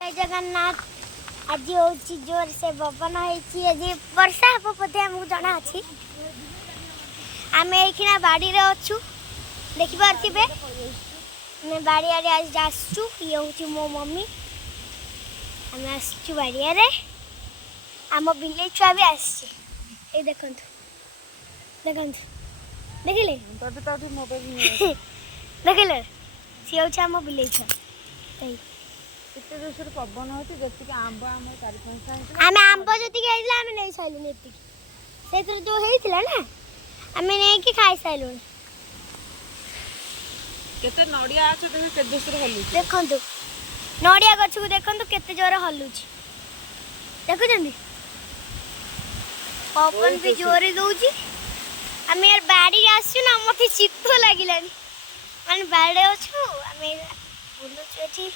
जय जगन्नाथ। आज हूँ जोर से पवन होती वर्षा हम बोधे आमको जना अच्छी आम ये बाड़ी रे अच्छु देखिपे आम बाड़ी आड़े आज आसचु ये हूँ मो मम्मी आम आसचु बाड़िया आम बिले छुआ भी आसी देखु देखु देखिले देखिले सी हूँ आम बिले छुआ केते जोर पवन होती जति आंब आम 4-5 आम आंब जति आम नहीं सारे से जो होता ना आम नहीं खाई सारू केते नडिया आछ देख केते जोर हलु देखु नड़िया गछ को देखु केते जोर हलुच देखुं पवन भी जोर दौची आम यार बाड़ी आसु ना मत शीत लगे मान बाड़े अच्छु आम बुलुचु ये